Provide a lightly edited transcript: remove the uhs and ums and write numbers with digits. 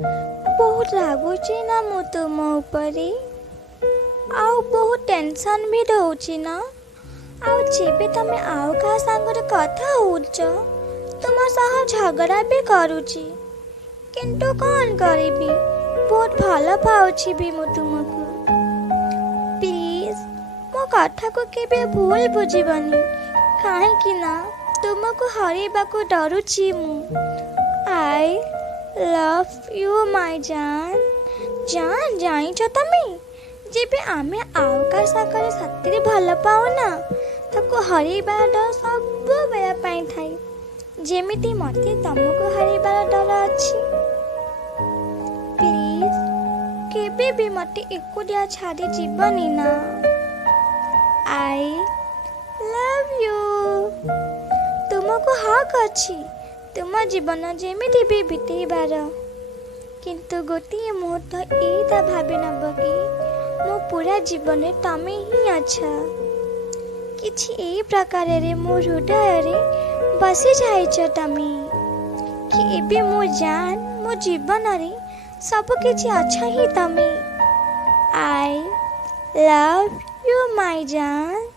बहुत रागुची ना मु तुम उपरे आउ बहुत टेंशन भी दउची ना आउ जेबे तमे आउ का संगरे कथा होउच तुम सह झगड़ा भी करूची किंतु कौन करिबी बहुत भल पाउची भी मु तुमको प्लीज मो कथा को केबे भूल बुझिबनी काहे ना तुमको हरेबाको डरुची मु आई लव यू माय जान जान जाइछ तमे जेबे आमे आउ का साकरे सत्तरे भल पाओ ना ताको हरेबार डर सब बेला पाई थाई जेमिति मते तुमको हरेबार डर अछि प्लीज केबे भी मते एकुडिया छाडी जीवनी ना आई लव यू तुमको हक अछि तुम जीवन जेमिति भी बितेबार किंतु गोटे मुहूर्त एटा भाबी नब कि मो पूरा जीवन तमे ही अच्छा किछि ए प्रकार रे मो हृदय रे बसी जाइछ तमे कि एबे मो जान मो जीवन रे सब किछि अच्छा ही तमे आई लव यू माय जान।